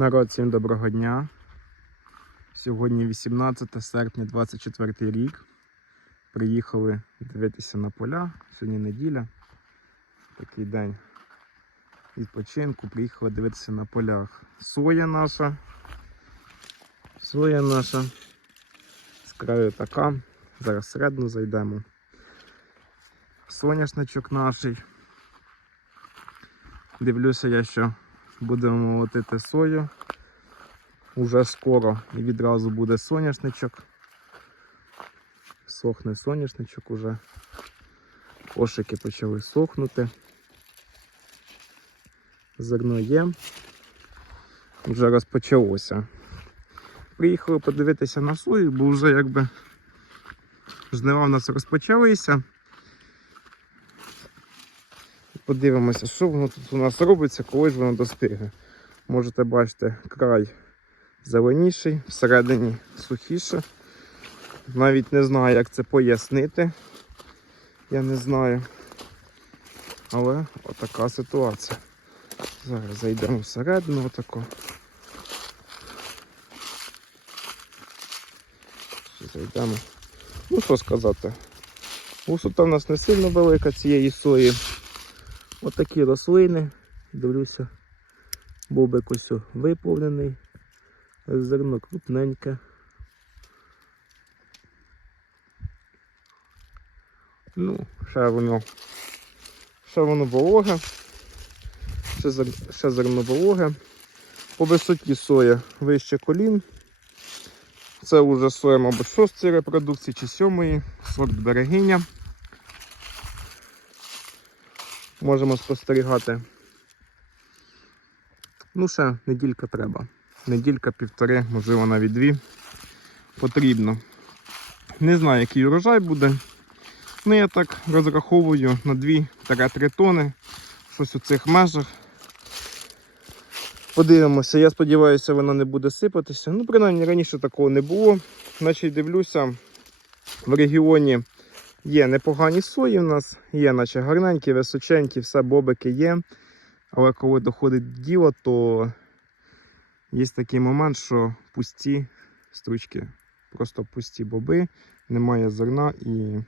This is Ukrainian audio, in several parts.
Народ, всім доброго дня. Сьогодні 18 серпня 24 рік. Приїхали дивитися на поля. Сьогодні неділя. Такий день відпочинку. Приїхали дивитися на полях. Соя наша. Соя наша. З краю така. Зараз всередину зайдемо. Соняшничок наш. Дивлюся я, що будемо молотити сою. Уже скоро і відразу буде соняшничок. Сохне соняшничок уже. Кошики почали сохнути. Зерно є. Вже розпочалося. Приїхали подивитися на сою, бо вже якби жнива в нас розпочалися. Подивимося, що воно тут у нас робиться, коли ж воно достигне. Можете бачити, край зеленіший, всередині сухіше. Навіть не знаю, як це пояснити. Я не знаю. Але отака ситуація. Зараз зайдемо всередину отако. Зайдемо. Ну що сказати. Висота в нас не сильно велика цієї сої. Отакі рослини. Дивлюся, бобик ось виповнений. Зерно крупненьке. Ну, ще воно. Ще воно вологе. Ще, зер... ще зерно вологе. По висоті соя вище колін. Це вже соя, мабуть, шостої репродукції чи сьомої. Сорт берегиня. Можемо спостерігати. Ну, ще неділька треба. Неділька, півтори, можливо, навіть дві. Потрібно. Не знаю, який урожай буде. Ну, я так розраховую на 2-3 тони. Щось у цих межах. Подивимося, я сподіваюся, воно не буде сипатися. Ну, принаймні раніше такого не було. Значить, дивлюся, в регіоні є непогані сої в нас, є наче гарненькі, височенькі, все бобики є. Але коли доходить діло, то є такий момент, що пусті стручки, просто пусті боби, немає зерна і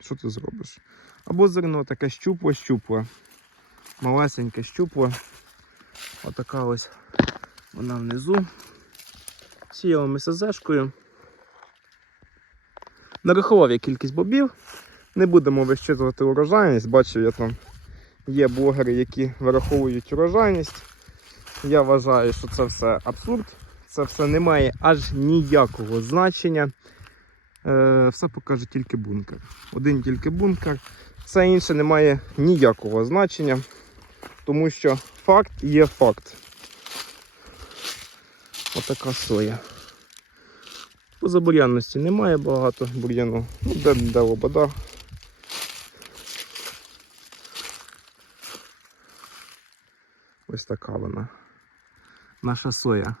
що ти зробиш? Або зерно таке щупле-щупле, малесеньке щупле. Отака ось вона внизу. Сіяла ми СЗшкою. Нарахував я кількість бобів. Не будемо вищитувати урожайність. Бачив я там є блогери, які вираховують урожайність. Я вважаю, що це все абсурд. Це все не має аж ніякого значення. Е, все покаже тільки бункер. Один тільки бункер. Все інше не має ніякого значення, тому що факт є факт. Отака соя. По забур'янності немає багато бур'яну. Ну, де, де лобода. Ось така вона. Наша соя.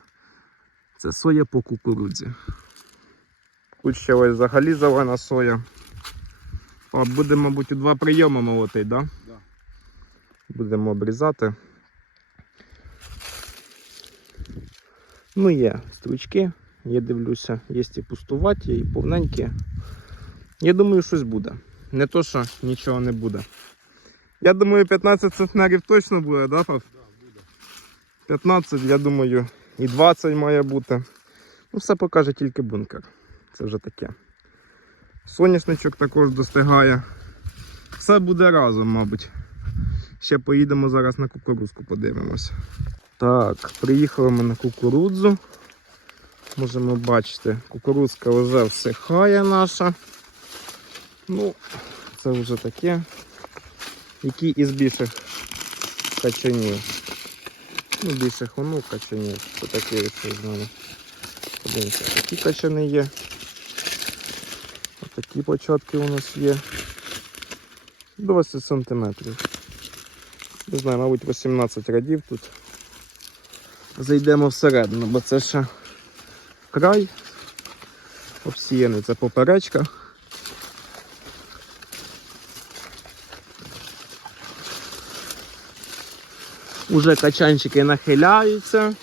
Це соя по кукурудзі. Тут ще ось взагалі зелена соя. О, буде, мабуть, у два прийоми молотий, так? Да? Да. Будемо обрізати. Ну, є стручки, я дивлюся, є і пустуваті, і повненькі. Я думаю, щось буде. Не то, що нічого не буде. Я думаю, 15 центнерів точно буде, да, Пав? Да, буде. 15, я думаю, і 20 має бути. Ну, все покаже тільки бункер. Це вже таке. Соняшничок також достигає. Все буде разом, мабуть. Ще поїдемо зараз на кукурудзку, подивимося. Так, приїхали ми на кукурудзу. Можемо бачити, кукурудзка вже всихає наша. Ну, це вже таке. Які із більших качанів. Ну, більше хону качанів. Це таке що з нами. Подивимося, такі качани є. Такі початки у нас є. 20 сантиметрів. Не знаю, мабуть, 18 радів тут. Зайдемо всередину, бо це ще край, обсіяний це поперечка. Уже качанчики нахиляються.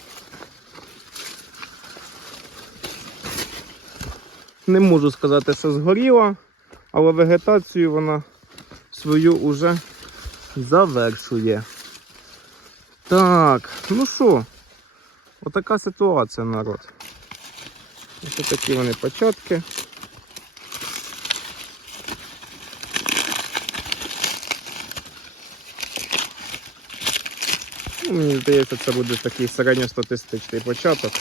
Не можу сказати, що згоріла, але вегетацію вона свою уже завершує. Так, ну що, отака ситуація народ. Ось такі вони початки. Ну, мені здається, це буде такий середньостатистичний початок.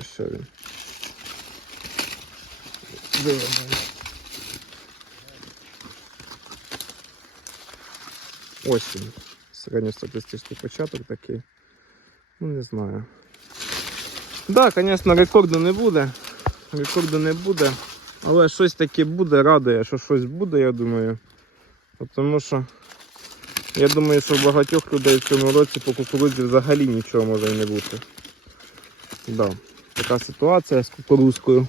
Ось що він. Ось він. Середньостатистичний початок такий. Ну, не знаю. Так, да, звісно, рекорду не буде. Рекорду не буде. Але щось таке буде, радує, що щось буде, я думаю. Тому що я думаю, що в багатьох людей в цьому році по кукурудзі взагалі нічого може не бути. Да, така ситуація з кукурузкою.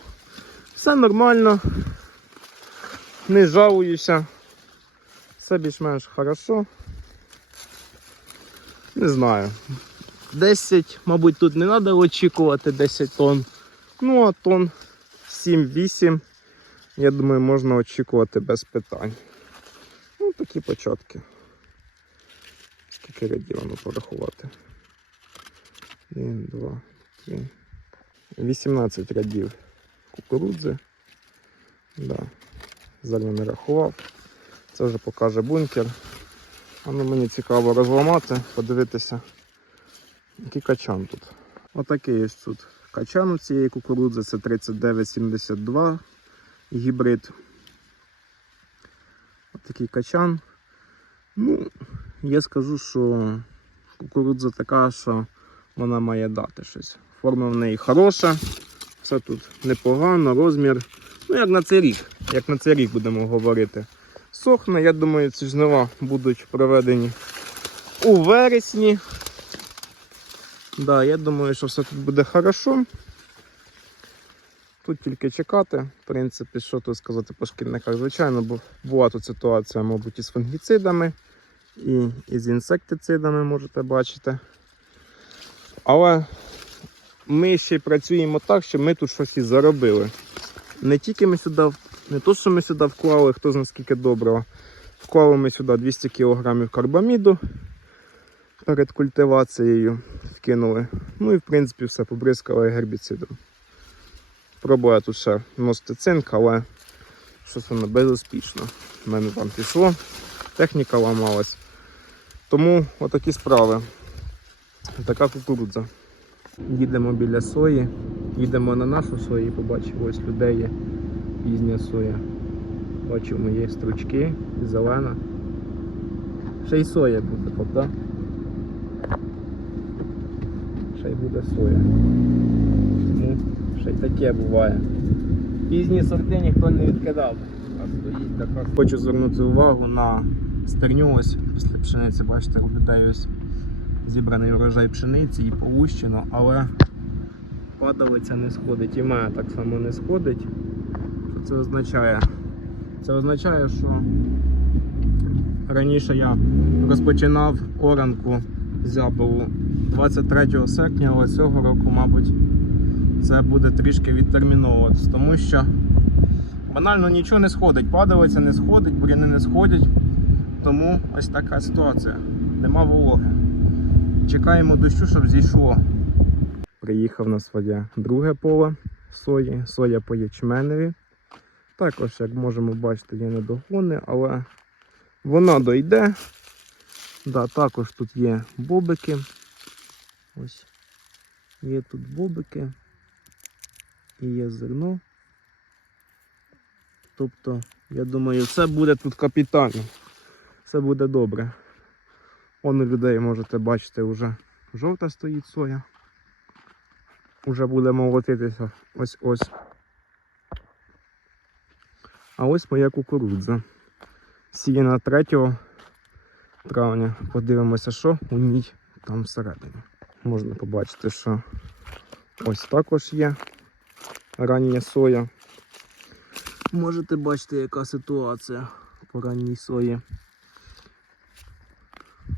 Все нормально. Не жалуюся. Все більш-менш хорошо. Не знаю. 10, мабуть, тут не треба очікувати 10 тонн. Ну, а тонн 7-8, я думаю, можна очікувати без питань. Ну, такі початки. Скільки рядів воно порахувати? 1, 2, 3. 18 рядів кукурудзи. Да. Зараз не рахував. Це вже покаже бункер. А ну мені цікаво розламати, подивитися, який качан тут. Отакий ось тут качан у цієї кукурудзи, це 3972 гібрид. Отакий качан. Ну, я скажу, що кукурудза така, що вона має дати щось. Форма в неї хороша, все тут непогано, розмір. Ну, як на цей рік, як на цей рік будемо говорити. Сохне, я думаю, ці жнива будуть проведені у вересні. Да, я думаю, що все тут буде хорошо. Тут тільки чекати, в принципі, що тут сказати по шкідниках. Звичайно, бо була тут ситуація, мабуть, із фунгіцидами і, і з інсектицидами можете бачити. Але ми ще й працюємо так, що ми тут щось і заробили. Не тільки ми сюди, не то, що ми сюди вклали, хто знає скільки доброго. Вклали ми сюди 200 кг карбаміду перед культивацією вкинули. Ну і в принципі все побризкали гербіцидом. Пробую тут ще вносити цинк, але щось воно безуспішно. У мене там пішло, техніка ламалась. Тому отакі справи. Така кукурудза. Їдемо біля сої, їдемо на нашу сою і побачимо ось людей є пізня соя. Бачимо, є стручки, зелена. Ще й соя буде, правда? Ще й буде соя. Тому ще й таке буває. Пізні сорти ніхто не відкидав. Хочу звернути увагу на стерню ось після пшениці, бачите, у людей ось зібраний врожай пшениці і полущено, але падалиця не сходить. І мене так само не сходить. Що це означає? Це означає, що раніше я розпочинав оранку зябову 23 серпня, але цього року, мабуть, це буде трішки відтерміновуватись, тому що банально нічого не сходить, падалиця не сходить, буряни не сходять. Тому ось така ситуація. Нема вологи. Чекаємо дощу, щоб зійшло. Приїхав на своє друге поле сої, соя по ячменеві. Також, як можемо бачити, є недогони, але вона дойде. Да, також тут є бобики. Ось. Є тут бобики. І є зерно. Тобто, я думаю, все буде тут капітально. Все буде добре. Он у людей можете бачити, вже жовта стоїть соя. Уже буде молотитися ось ось. А ось моя кукурудза. Сіяна 3 травня. Подивимося, що у ній там всередині. Можна побачити, що ось також є рання соя. Можете бачити, яка ситуація по ранній сої.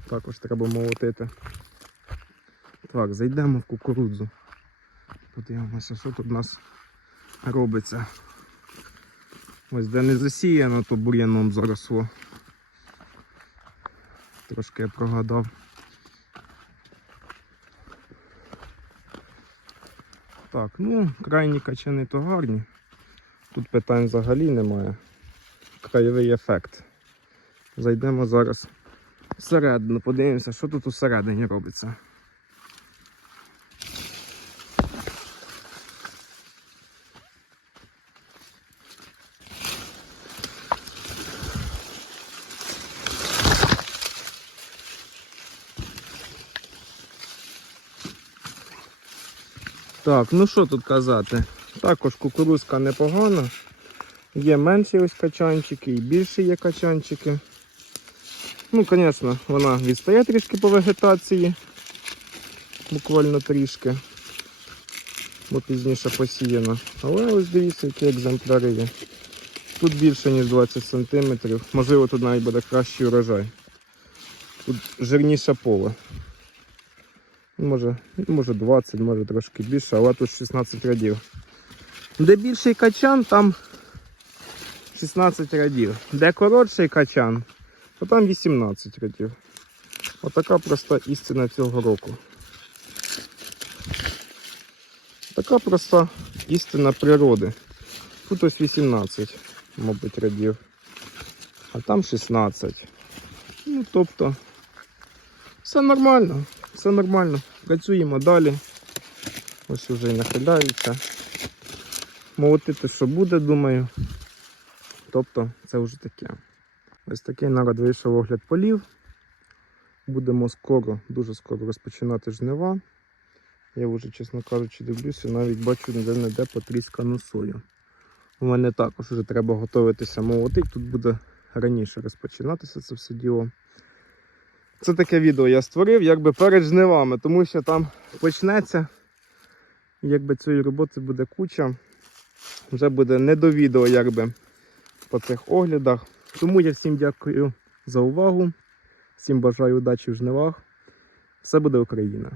Також треба молотити. Так, зайдемо в кукурудзу. подивимося, що тут у нас робиться. Ось де не засіяно, то бур'яном заросло. Трошки я прогадав. Так, ну, крайні качани то гарні. Тут питань взагалі немає. Краєвий ефект. Зайдемо зараз всередину, подивимося, що тут усередині робиться. Так, ну що тут казати? Також кукурузка непогана. Є менші ось качанчики і більші є качанчики. Ну, звісно, вона відстає трішки по вегетації. Буквально трішки. Бо пізніше посіяно. Але ось дивіться, які екземпляри є. Тут більше, ніж 20 см. Можливо, тут навіть буде кращий урожай. Тут жирніше поле. Може, може 20, може трошки більше, але тут 16 рядів. Де більший качан, там 16 рядів. Де коротший качан, то там 18 рядів. Отака проста істина цього року. Така проста істина природи. Тут ось 18, мабуть, рядів. А там 16. Ну, тобто, все нормально, все нормально. Працюємо далі. Ось вже і нахиляються. Молотити, що буде, думаю. Тобто, це вже таке. Ось такий народ вийшов огляд полів. Будемо скоро, дуже скоро розпочинати жнива. Я вже, чесно кажучи, дивлюся, навіть бачу де-не-де потріскану сою. У мене також вже треба готуватися молотити. Тут буде раніше розпочинатися це все діло. Це таке відео я створив якби перед жнивами, тому що там почнеться. Якби цієї роботи буде куча. Вже буде не до відео якби по цих оглядах. Тому я всім дякую за увагу. Всім бажаю удачі в жнивах. Все буде Україна!